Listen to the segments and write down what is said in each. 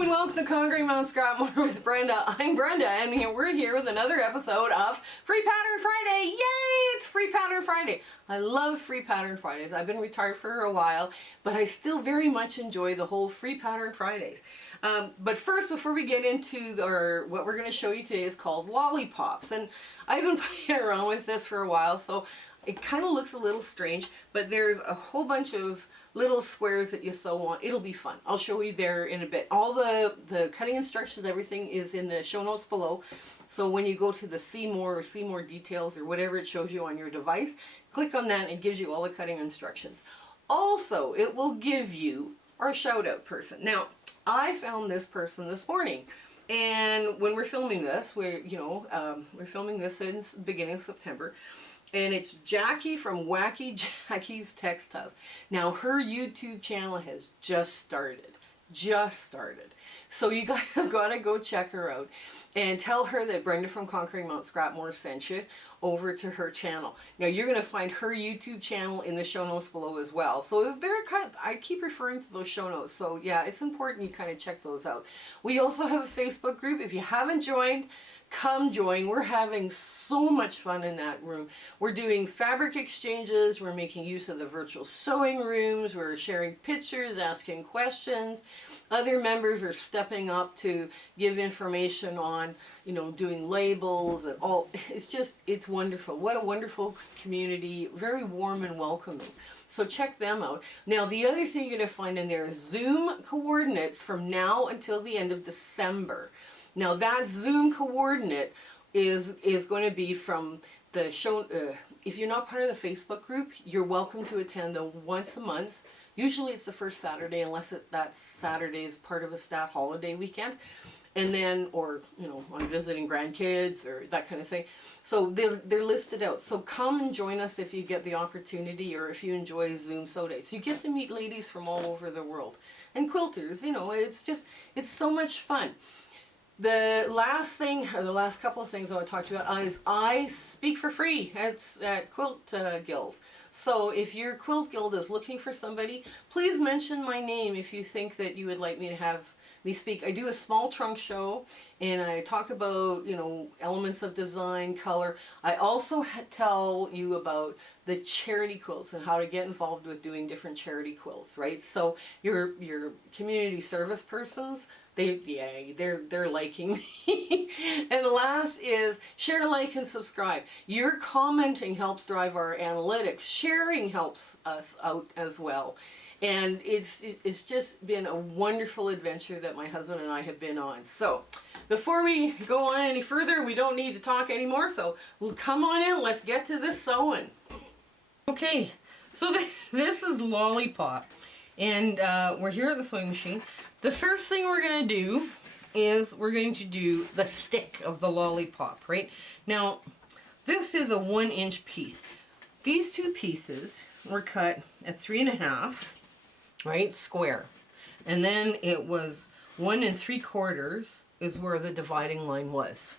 Hello and welcome to Conquering Mount Scrapmore with Brenda. I'm Brenda and we're here with another episode of Free Pattern Friday. Yay! It's Free Pattern Friday. I love Free Pattern Fridays. I've been retired for a while, but I still very much enjoy the whole Free Pattern Fridays. But first, before we get into what we're going to show you today is called Lollipops. And I've been playing around with this for a while, so it kind of looks a little strange, but there's a whole bunch of little squares that you sew on. It'll be fun. I'll show you there in a bit. All the cutting instructions, everything is in the show notes below. So when you go to the see more or see more details or whatever it shows you on your device, click on that and it gives you all the cutting instructions. Also, it will give you our shout out person. Now, I found this person this morning. And when we're filming this, we're filming this in the beginning of September. And it's Jacky from Wacky, Jacky's Textiles. Now her YouTube channel has just started. So you guys have got to go check her out. And tell her that Brenda from Conquering Mount Scrapmore sent you over to her channel. Now you're going to find her YouTube channel in the show notes below as well. So I keep referring to those show notes. So yeah, it's important you kind of check those out. We also have a Facebook group. If you haven't joined, come join. We're having so much fun in that room. We're doing fabric exchanges. We're making use of the virtual sewing rooms. We're sharing pictures, asking questions. Other members are stepping up to give information on, doing labels and all. It's wonderful. What a wonderful community. Very warm and welcoming. So check them out. Now the other thing you're going to find in there is Zoom coordinates from now until the end of December. Now that Zoom coordinate is going to be from the show. If you're not part of the Facebook group, you're welcome to attend the once a month. Usually it's the first Saturday, unless that Saturday is part of a stat holiday weekend. And then, or, on visiting grandkids or that kind of thing. So they're listed out. So come and join us if you get the opportunity or if you enjoy Zoom sew days. You get to meet ladies from all over the world. And quilters, it's so much fun. The last thing, or the last couple of things I want to talk to you about is I speak for free at Quilt Guilds. So if your Quilt Guild is looking for somebody, please mention my name if you think that you would like me to have me speak. I do a small trunk show and I talk about, elements of design, color. I also tell you about the charity quilts and how to get involved with doing different charity quilts, right? So your community service persons, they're liking me. And the last is share, like, and subscribe. Your commenting helps drive our analytics. Sharing helps us out as well. And it's just been a wonderful adventure that my husband and I have been on. So before we go on any further, we don't need to talk anymore. So come on in, let's get to this sewing. Okay, so this is Lollipop. And we're here at the sewing machine. The first thing we're going to do is we're going to do the stick of the Lollipop, right? Now, this is a 1-inch piece. These two pieces were cut at 3.5, right, square. And then it was 1 3/4 is where the dividing line was.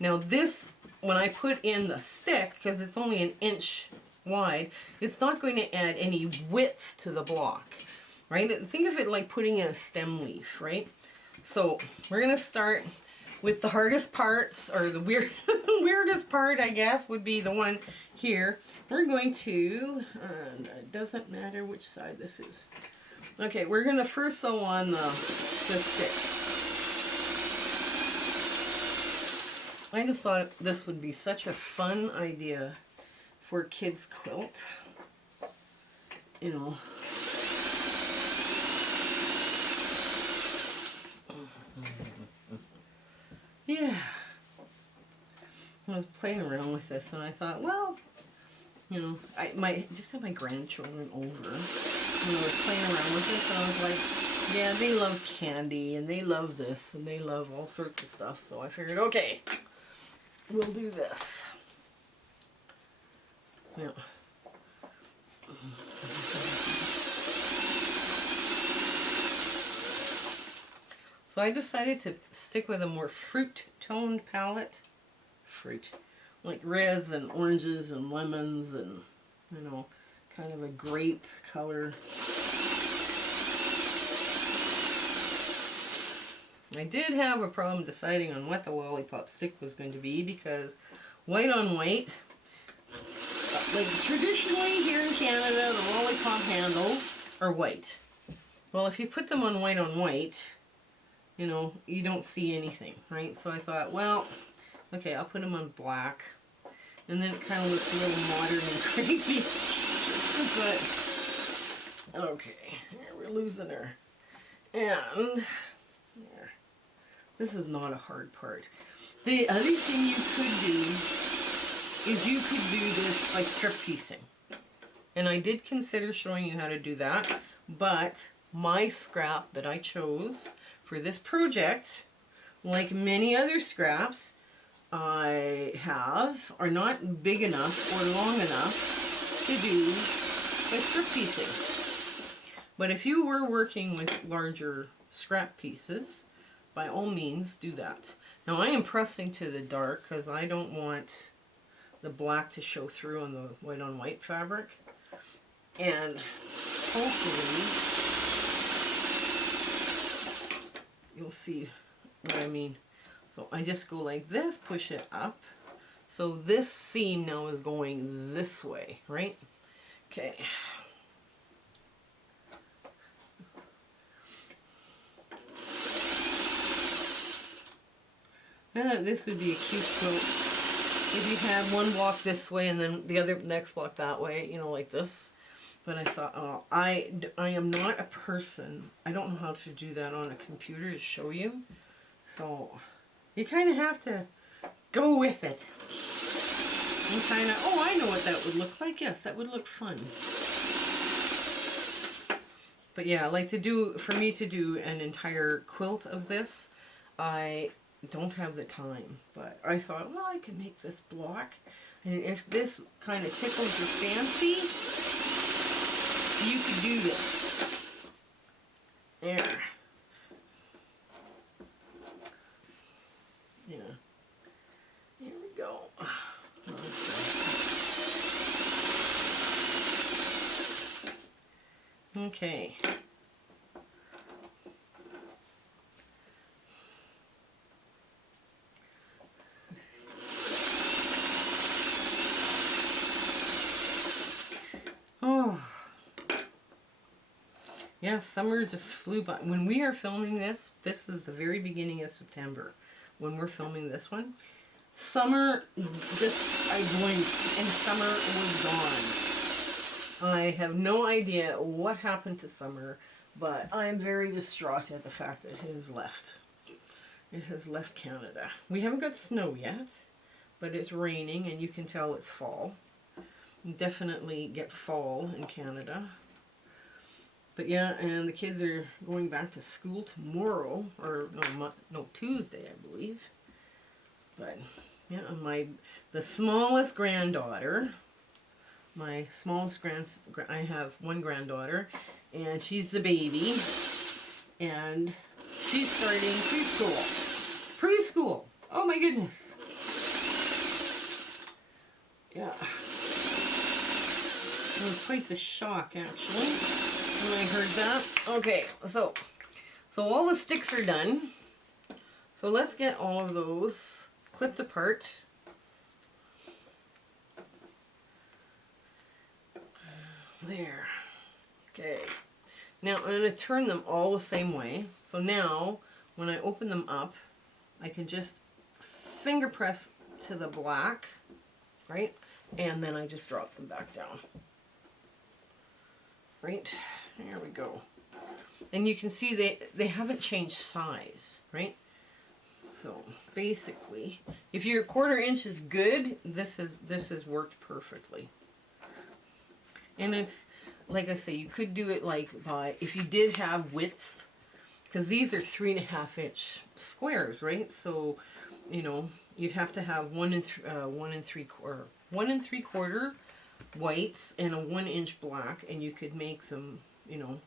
Now this, when I put in the stick, because it's only 1 inch wide, it's not going to add any width to the block. Right? Think of it like putting in a stem leaf, right? So we're going to start with the hardest parts, or the weirdest part, I guess, would be the one here. We're going to, it doesn't matter which side this is. Okay, we're going to first sew on the sticks. I just thought this would be such a fun idea for a kid's quilt. Yeah, I was playing around with this and I thought, well, I might just have my grandchildren over. I was playing around with this and I was like, yeah, they love candy and they love this and they love all sorts of stuff. So I figured, okay, we'll do this. Yeah. So I decided to stick with a more fruit-toned palette. Fruit. Like reds and oranges and lemons and, kind of a grape color. I did have a problem deciding on what the lollipop stick was going to be because white on white, like traditionally here in Canada, the lollipop handles are white. Well, if you put them on white, you know, you don't see anything, right? So I thought, well, okay, I'll put them on black. And then it kind of looks a little modern and creepy. But, okay, here we're losing her. And, there. This is not a hard part. The other thing you could do is you could do this like strip piecing. And I did consider showing you how to do that, but my scrap that I chose for this project, like many other scraps I have, are not big enough or long enough to do by strip piecing. But if you were working with larger scrap pieces, by all means do that. Now I am pressing to the dark because I don't want the black to show through on the white on white fabric. And hopefully you'll see what I mean. So I just go like this, push it up. So this seam now is going this way, right? Okay. This would be a cute quilt if you had one block this way and then the other next block that way, you know, like this. But I thought, oh, I am not a person. I don't know how to do that on a computer to show you. So you kind of have to go with it. And kind of, oh, I know what that would look like. Yes, that would look fun. But yeah, like for me to do an entire quilt of this, I don't have the time. But I thought, well, I can make this block. And if this kind of tickles your fancy, you could do this. There. Yeah. Here we go. Okay. Oh. Yeah, summer just flew by. When we are filming this, this is the very beginning of September. When we're filming this one, summer just, I blinked and summer was gone. I have no idea what happened to summer, but I'm very distraught at the fact that it has left. It has left Canada. We haven't got snow yet, but it's raining and you can tell it's fall. You definitely get fall in Canada. But yeah, and the kids are going back to school tomorrow, or no, Tuesday, I believe. But yeah, the smallest granddaughter, my smallest I have one granddaughter, and she's the baby, and she's starting preschool. Preschool! Oh my goodness! Yeah. It was quite the shock, actually, when I heard that. Okay, so all the sticks are done. So let's get all of those clipped apart. There. Okay. Now I'm going to turn them all the same way. So now, when I open them up, I can just finger press to the black, right? And then I just drop them back down. Right? There we go. And you can see they haven't changed size, right? So basically, if your 1/4 inch is good, this has worked perfectly. And it's, like I say, you could do it like by, if you did have widths, because these are 3.5 inch squares, right? So, you know, you'd have to have 1 3/4 whites and a 1 inch black, and you could make them, you know,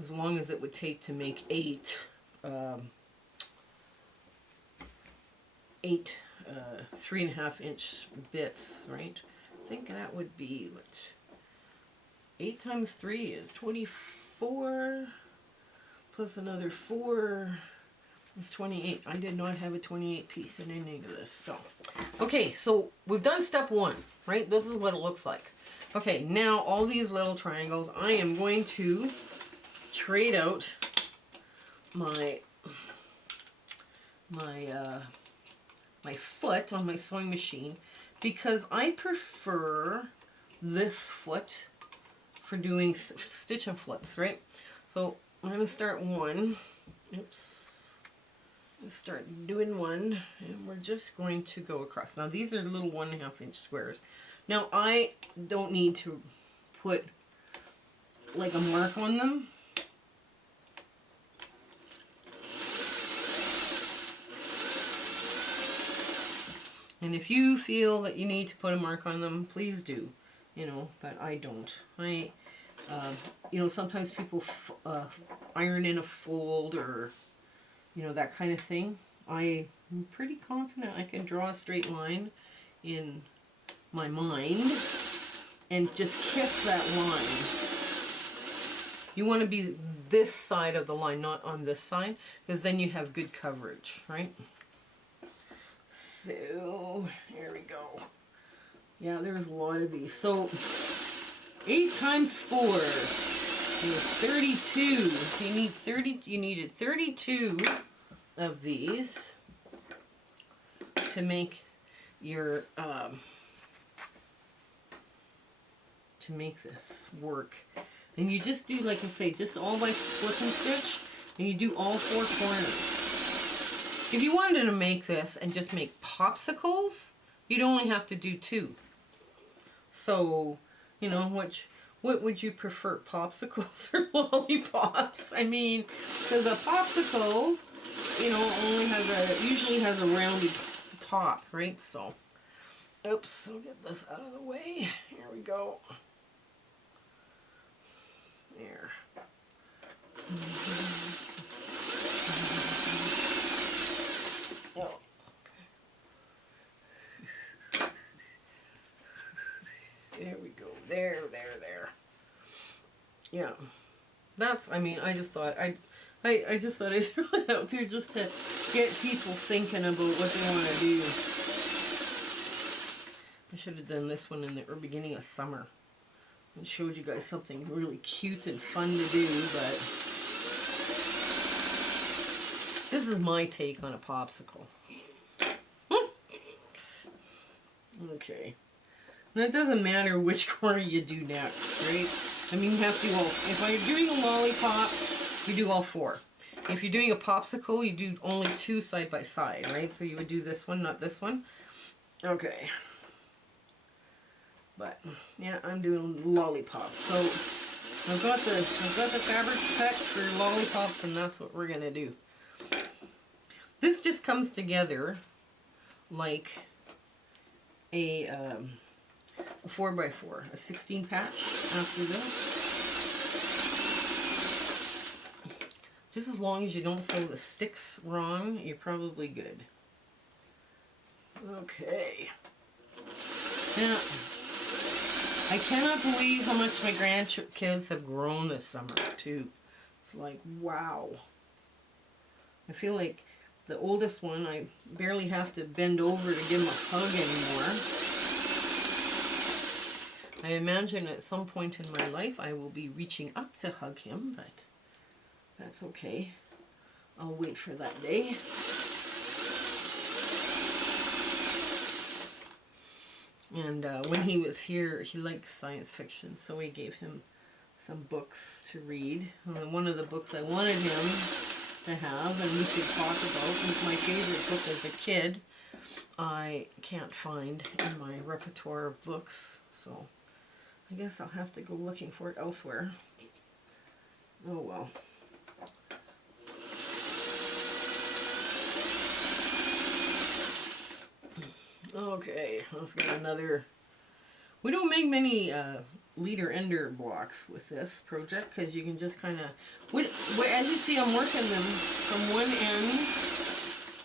as long as it would take to make 8 3.5 inch bits, right? I think that would be what, 8 times 3 is 24, plus another 4, It's 28. I did not have a 28 piece in any of this. So, okay, so we've done step 1, right? This is what it looks like. Okay, now all these little triangles, I am going to trade out my foot on my sewing machine because I prefer this foot for doing stitch and flips, right? So I'm going to start one. Oops. Start doing one, and we're just going to go across. Now these are little 1.5 inch squares. Now I don't need to put like a mark on them. And if you feel that you need to put a mark on them, please do, you know, but I don't. You know, sometimes people iron in a fold or, you know, that kind of thing. I'm pretty confident I can draw a straight line in my mind and just kiss that line. You want to be this side of the line, not on this side, because then you have good coverage, right? So, here we go. Yeah, there's a lot of these. So, 8 times 4 is 32. You need 30. You needed 32 of these to make your to make this work. And you just do, like I say, just all by flip and stitch, and you do all 4 corners. If you wanted to make this and just make popsicles, you'd only have to do 2. So, you know, what would you prefer, popsicles or lollipops? I mean, because a popsicle, you know, usually has a rounded top, right? So, oops, I'll get this out of the way. Here we go. There. Oh, okay. There we go. There. Yeah. That's, I mean, I just thought I'd throw it out there just to get people thinking about what they want to do. I should have done this one in the beginning of summer and showed you guys something really cute and fun to do, but this is my take on a popsicle. Okay. Now it doesn't matter which corner you do next, right? I mean, you have to do all, if you're doing a lollipop, you do all 4. If you're doing a popsicle, you do only 2 side by side, right? So you would do this one, not this one. Okay. But yeah, I'm doing lollipops. So I've got the fabric cut for lollipops, and that's what we're gonna do. This just comes together like a 4x4, a 16 patch after this. Just as long as you don't sew the sticks wrong, you're probably good. Okay. Now, I cannot believe how much my grandkids have grown this summer, too. It's like, wow. I feel like the oldest one, I barely have to bend over to give him a hug anymore. I imagine at some point in my life I will be reaching up to hug him, but that's okay. I'll wait for that day. And when he was here, he liked science fiction, so we gave him some books to read. One of the books I wanted him to have, and we could talk about, was my favorite book as a kid. I can't find in my repertoire of books, so I guess I'll have to go looking for it elsewhere. Oh well. Okay, let's get another. We don't make many leader ender blocks with this project because you can just kind of, as you see, I'm working them from one end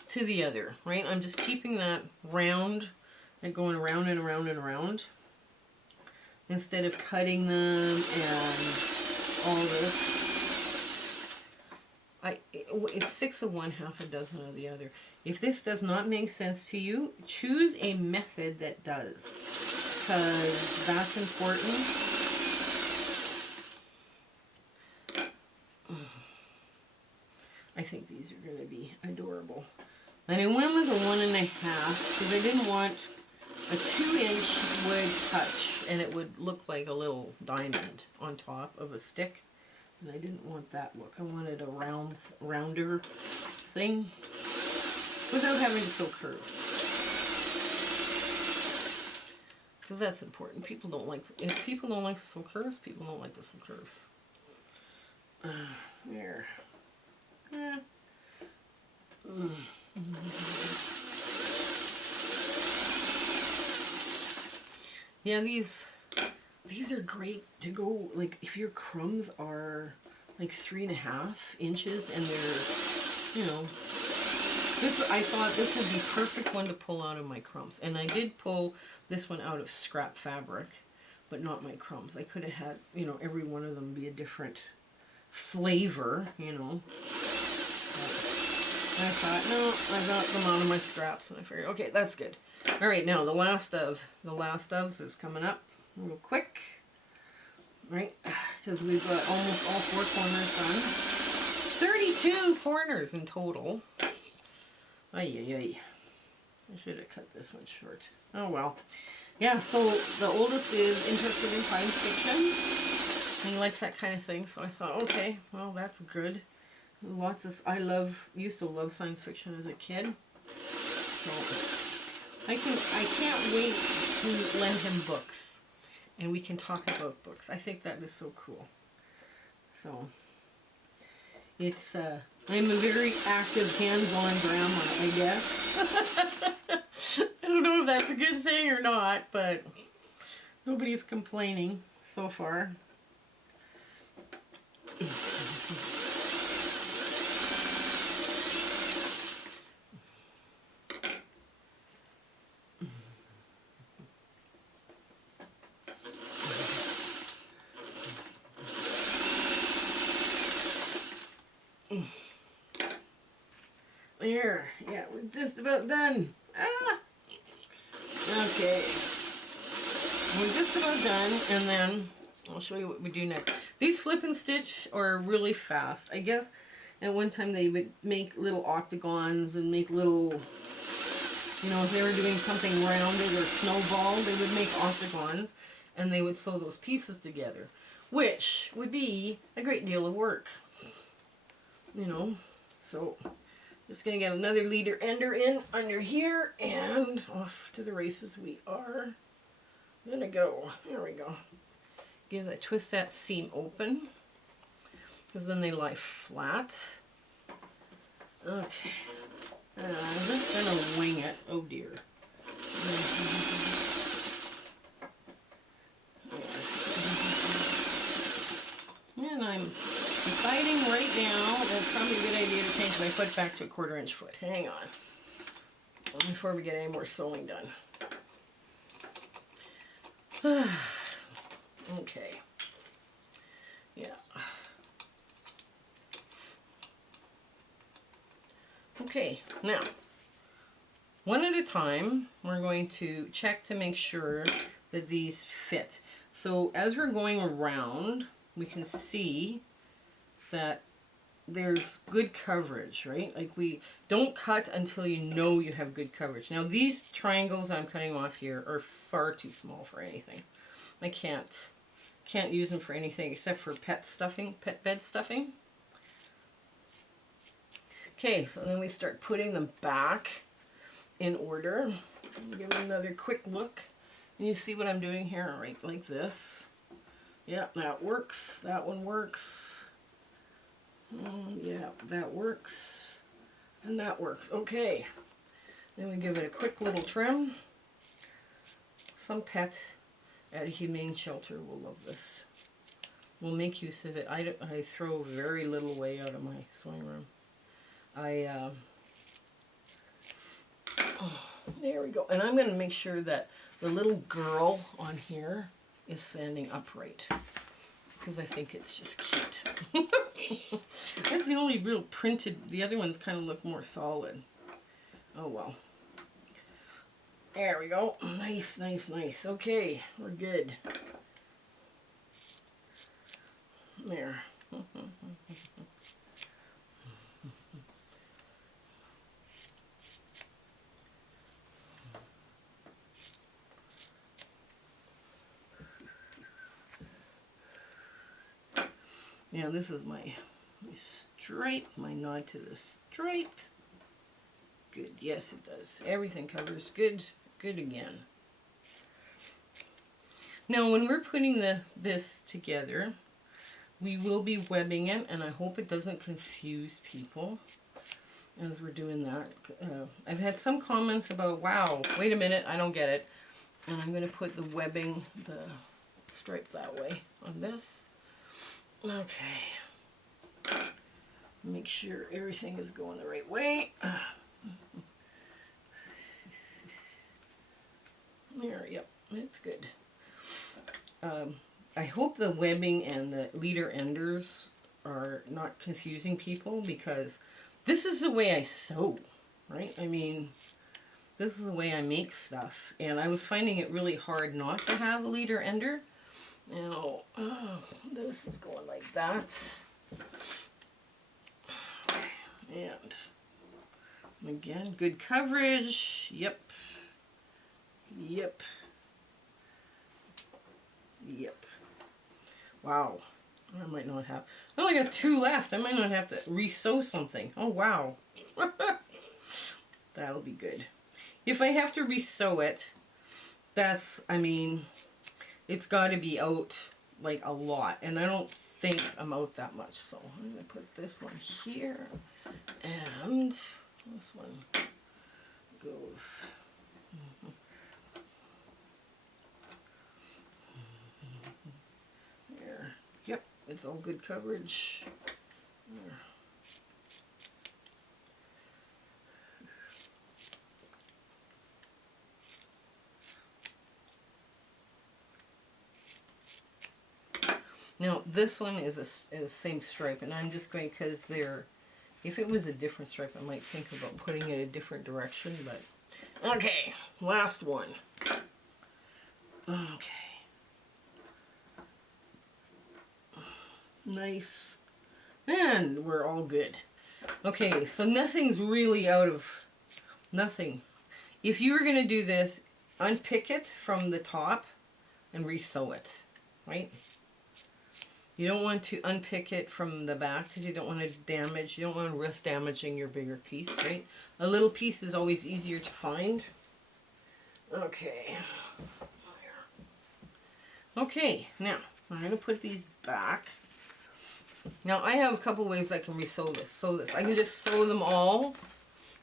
to the other, right? I'm just keeping that round and going around and around and around instead of cutting them and all this. It's 6 of one, half a dozen of the other. If this does not make sense to you, choose a method that does, because that's important. I think these are going to be adorable. And I went with a 1.5 because I didn't want a 2-inch wood touch, and it would look like a little diamond on top of a stick. And I didn't want that look. I wanted a rounder thing without having to sew curves. Because that's important. People don't like, if people don't like to sew curves, people don't like to sew curves. There. Yeah, these are great to go, like, if your crumbs are like 3.5 inches and they're, you know, this, I thought this would be perfect one to pull out of my crumbs. And I did pull this one out of scrap fabric, but not my crumbs. I could have had, you know, every one of them be a different flavor, you know. But I thought, no, I got them out of my scraps, and I figured, okay, that's good. All right, now the last ofs is coming up real quick, right? Because we've got almost all 4 corners done. 32 corners in total. Ay, ay, ay. I should have cut this one short. Oh well. Yeah, so the oldest is interested in science fiction. He likes that kind of thing, so I thought, okay, well, that's good. Lots of, used to love science fiction as a kid. So I can't wait to lend him books, and we can talk about books. I think that is so cool. So it's I'm a very active, hands-on grandma, I guess. I don't know if that's a good thing or not, but nobody's complaining so far. There, yeah, we're just about done. Ah! Okay. We're just about done, and then I'll show you what we do next. These flip and stitch are really fast. I guess at one time they would make little octagons and make little, you know, if they were doing something rounded or snowballed, they would make octagons, and they would sew those pieces together, which would be a great deal of work, you know. So just gonna get another leader ender in under here, and off to the races we are gonna go. There we go. Give that, twist that seam open, because then they lie flat. Okay. I'm just gonna wing it. Oh dear. And I'm deciding right now that it's probably a good idea to change my foot back to a 1/4 inch foot. Hang on. Before we get any more sewing done. Okay. Yeah. Okay, now, one at a time, we're going to check to make sure that these fit. So as we're going around, we can see that there's good coverage, right? Like, we don't cut until you know you have good coverage. Now, these triangles I'm cutting off here are far too small for anything. I can't use them for anything except for pet bed stuffing. Okay, so then we start putting them back in order. Give them another quick look. And you see what I'm doing here, right? Like this. Yeah, that works. That one works. Yeah, that works. And that works. Okay. Then we give it a quick little trim. Some pet at a humane shelter will love this. We'll make use of it. I throw very little away out of my sewing room. There we go. And I'm going to make sure that the little girl on here is standing upright, because I think it's just cute. That's the only real printed, the other ones kind of look more solid. Oh well. There we go. Nice, nice, nice. Okay, we're good. There. Now this is my stripe, my nod to the stripe. Good, yes it does. Everything covers good, good again. Now when we're putting this together, we will be webbing it, and I hope it doesn't confuse people as we're doing that. I've had some comments about, wow, wait a minute, I don't get it. And I'm going to put the webbing, the stripe that way on this. Okay. Make sure everything is going the right way. There, yep, it's good. I hope the webbing and the leader enders are not confusing people, because this is the way I sew, right? I mean, this is the way I make stuff, and I was finding it really hard not to have a leader ender. Now, this is going like that. And again, good coverage. Yep. Yep. Yep. Wow. I might not have. I only got 2 left. I might not have to re-sew something. Oh, wow. That'll be good. If I have to re-sew it, that's, I mean, it's got to be out like a lot. And I don't think I'm out that much. So I'm going to put this one here. And this one goes. There. Yep, it's all good coverage. There. Now this one is the same stripe, and I'm just going, because they're, if it was a different stripe I might think about putting it a different direction, but okay, last one. Okay. Nice. And we're all good. Okay, so nothing's really out of, nothing. If you were going to do this, unpick it from the top and re-sew it, right? You don't want to unpick it from the back because you don't want to damage, you don't want to risk damaging your bigger piece, right? A little piece is always easier to find. Okay. Okay, now I'm going to put these back. Now I have a couple ways I can re-sew this. Sew this. I can just sew them all,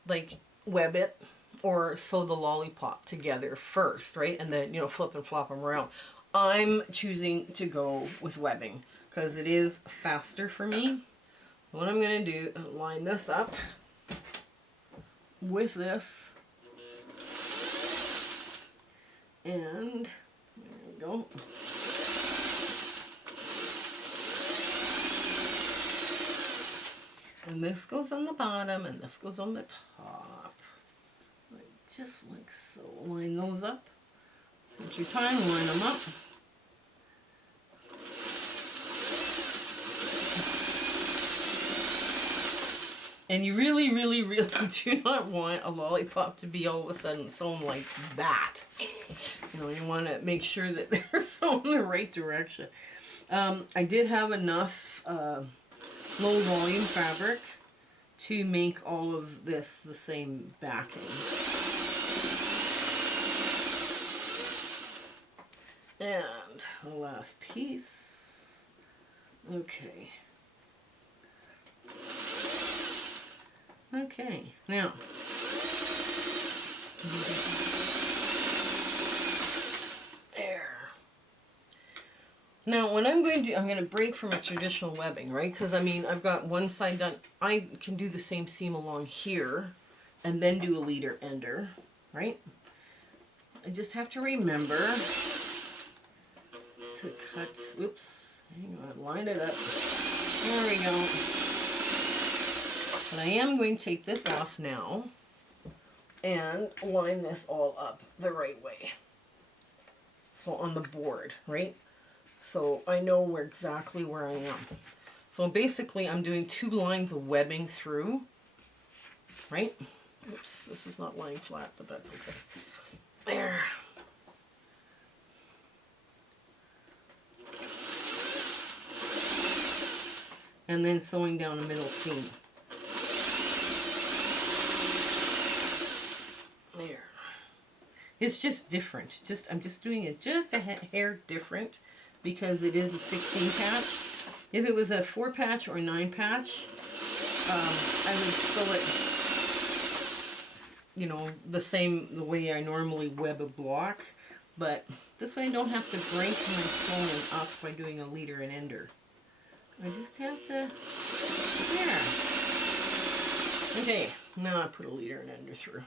like web it, or sew the lollipop together first, right? And then, you know, flip and flop them around. I'm choosing to go with webbing, because it is faster for me. What I'm going to do is line this up with this. And there we go. And this goes on the bottom and this goes on the top. Like, just like so. Line those up. Take your time, line them up. And you really, really, really do not want a lollipop to be all of a sudden sewn like that. You know, you want to make sure that they're sewn the right direction. I did have enough low volume fabric to make all of this the same backing. And the last piece. Okay. Okay, now, there. Now, what I'm going to do, I'm going to break from a traditional webbing, right? Because, I mean, I've got one side done. I can do the same seam along here and then do a leader ender, right? I just have to remember to cut, oops, Hang on, line it up. There we go. And I am going to take this off now and line this all up the right way. So on the board, right? So I know exactly where I am. So basically I'm doing 2 lines of webbing through, right? Oops, this is not lying flat, but that's okay. There. And then sewing down a middle seam. There. It's just different. I'm just doing it just a hair different because it is a 16 patch. If it was a 4 patch or 9 patch, I would sew it, you know, the way I normally web a block. But this way I don't have to break my sewing up by doing a leader and ender. I just have to, there. Okay, now I put a leader and ender through.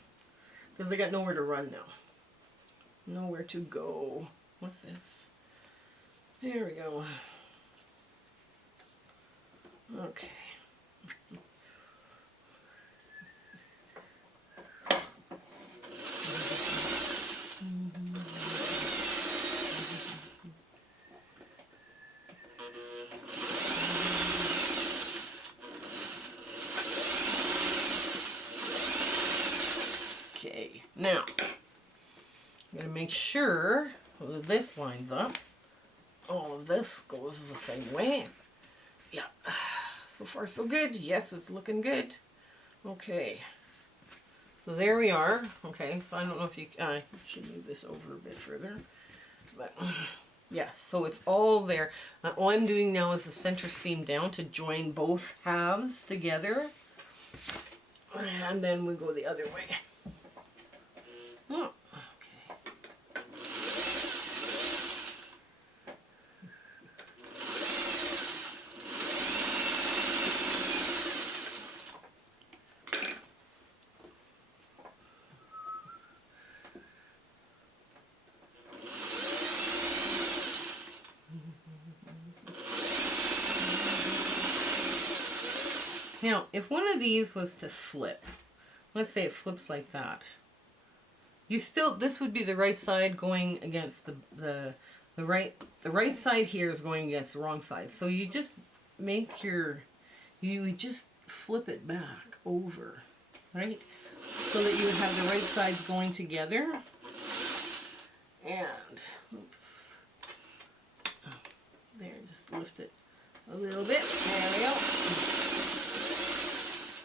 Because I got nowhere to run now. Nowhere to go with this. There we go. Okay. Okay, now I'm going to make sure that this lines up. All of this goes the same way. Yeah, so far so good. Yes, it's looking good. Okay, so there we are. Okay, so I don't know if you should move this over a bit further, but yes, so it's all there. All I'm doing now is the center seam down to join both halves together, and then we go the other way. Oh, okay. Now, if one of these was to flip, let's say it flips like that, you still, this would be the right side going against the right side here is going against the wrong side. So you just make you just flip it back over, right? So that you would have the right sides going together. And, oops. Oh, there, just lift it a little bit. There we go.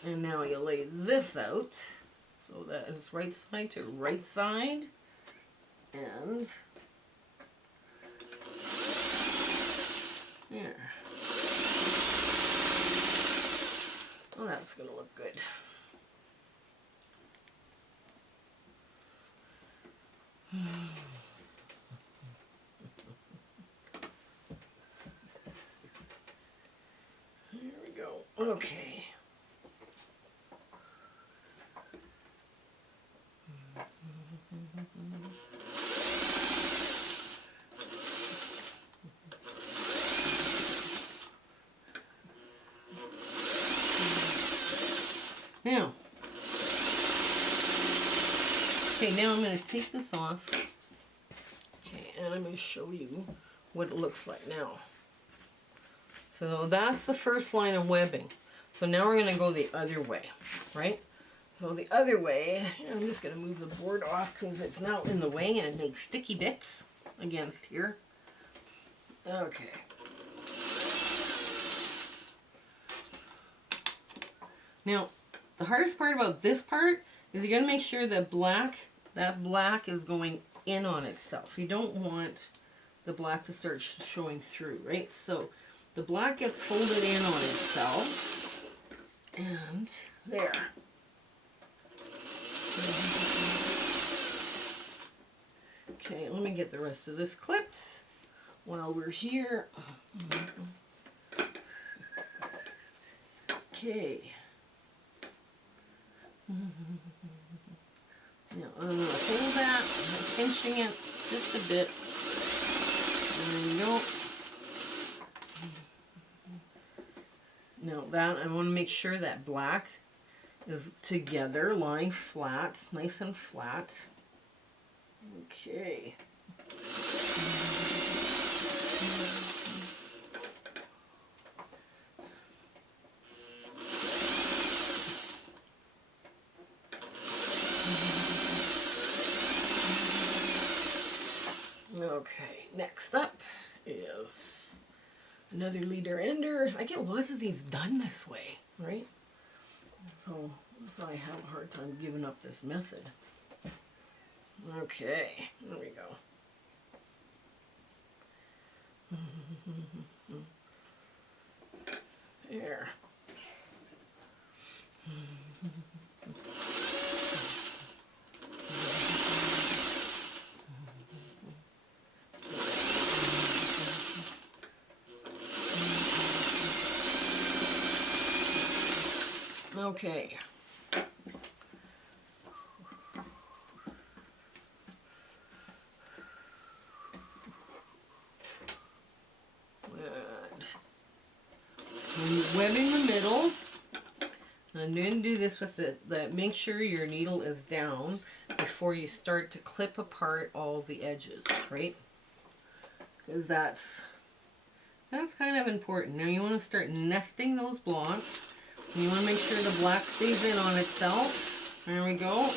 And now you lay this out so that it's right side to right side. And there. Oh, that's going to look good. There we go. Okay. Now, okay, now I'm going to take this off. Okay, and I'm going to show you what it looks like now. So that's the first line of webbing. So now we're going to go the other way, right? So the other way, I'm just going to move the board off because it's now in the way and it makes sticky bits against here. Okay. Now, the hardest part about this part is you got to make sure that that black is going in on itself. You don't want the black to start showing through, right? So the black gets folded in on itself, and there. Okay, let me get the rest of this clipped while we're here. Okay. Now I'm going to hold that, I'm pinching it just a bit. There we go. Now that, I want to make sure that black is together, lying flat, nice and flat. Okay. Okay, next up is another leader ender. I get lots of these done this way, right? So I have a hard time giving up this method. Okay, there we go. There. Okay. Web in the middle. And then do this with make sure your needle is down before you start to clip apart all the edges, right? Because that's kind of important. Now you want to start nesting those blocks. You want to make sure the black stays in on itself. There we go.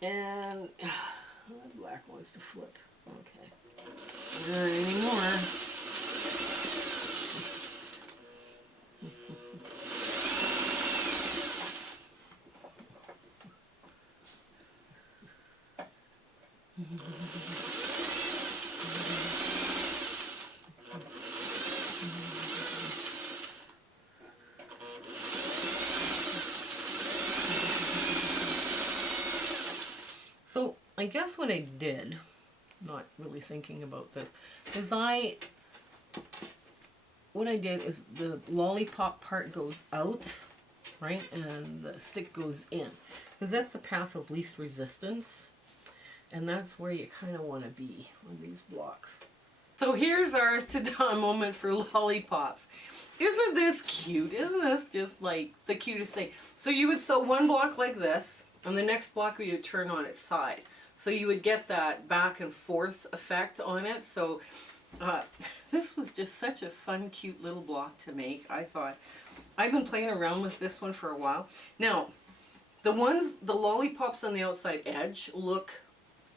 And the black wants to flip. Okay. Not anymore. So I guess what I did, not really thinking about this, is what I did is the lollipop part goes out, right, and the stick goes in, because that's the path of least resistance, and that's where you kind of want to be on these blocks. So here's our ta-da moment for lollipops. Isn't this cute? Isn't this just like the cutest thing? So you would sew one block like this, and the next block you would turn on its side. So you would get that back and forth effect on it. So this was just such a fun, cute little block to make. I thought, I've been playing around with this one for a while. Now, the lollipops on the outside edge look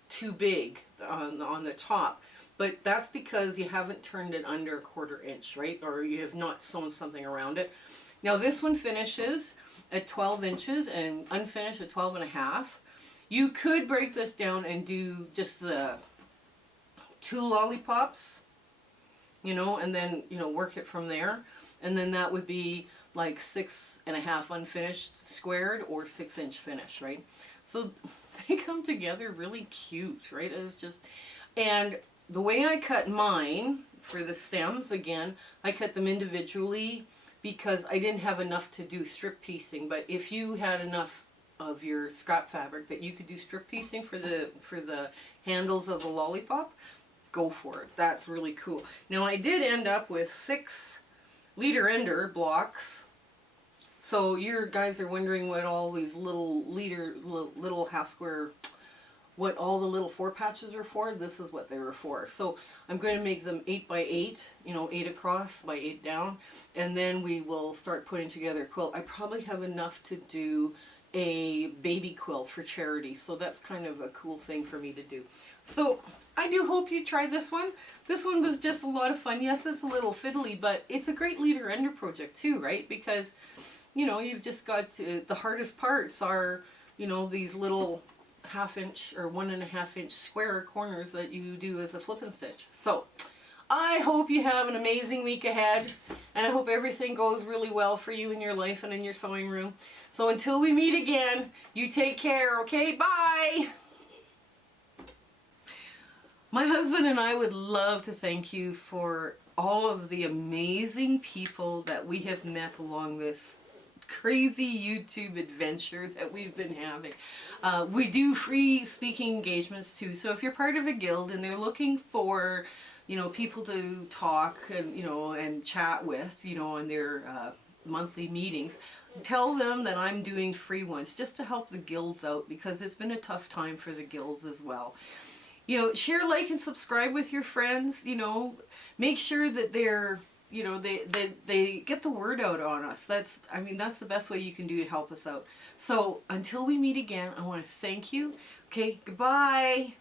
too big on the top. But that's because you haven't turned it under a 1/4 inch, right? Or you have not sewn something around it. Now this one finishes at 12 inches and unfinished at 12.5. You could break this down and do just the 2 lollipops, you know, and then, you know, work it from there. And then that would be like 6.5 unfinished squared or 6-inch finish, right? So they come together really cute, right? It's just, and the way I cut mine for the stems, again, I cut them individually because I didn't have enough to do strip piecing. But if you had enough of your scrap fabric that you could do strip piecing for the handles of the lollipop, go for it. That's really cool. Now I did end up with 6 leader ender blocks. So you guys are wondering what all these little half square, what all the little 4 patches are for. This is what they were for. So I'm going to make them 8 by 8, you know, 8 across by 8 down, and then we will start putting together a quilt. I probably have enough to do a baby quilt for charity, so that's kind of a cool thing for me to do. So I do hope you try this one. This one was just a lot of fun. Yes, it's a little fiddly, but it's a great leader ender project too, right? Because, you know, you've just got to, the hardest parts are, you know, these little 1/2 inch or 1.5 inch square corners that you do as a flip and stitch. So I hope you have an amazing week ahead, and I hope everything goes really well for you in your life and in your sewing room. So until we meet again, you take care, okay? Bye! My husband and I would love to thank you for all of the amazing people that we have met along this crazy YouTube adventure that we've been having. We do free speaking engagements too. So if you're part of a guild and they're looking for, you know, people to talk and, you know, and chat with, you know, in their monthly meetings, tell them that I'm doing free ones just to help the guilds out, because it's been a tough time for the guilds as well. You know, share, like, and subscribe with your friends. You know, make sure that they're, you know, they get the word out on us. That's the best way you can do to help us out. So until we meet again, I want to thank you. Okay, goodbye.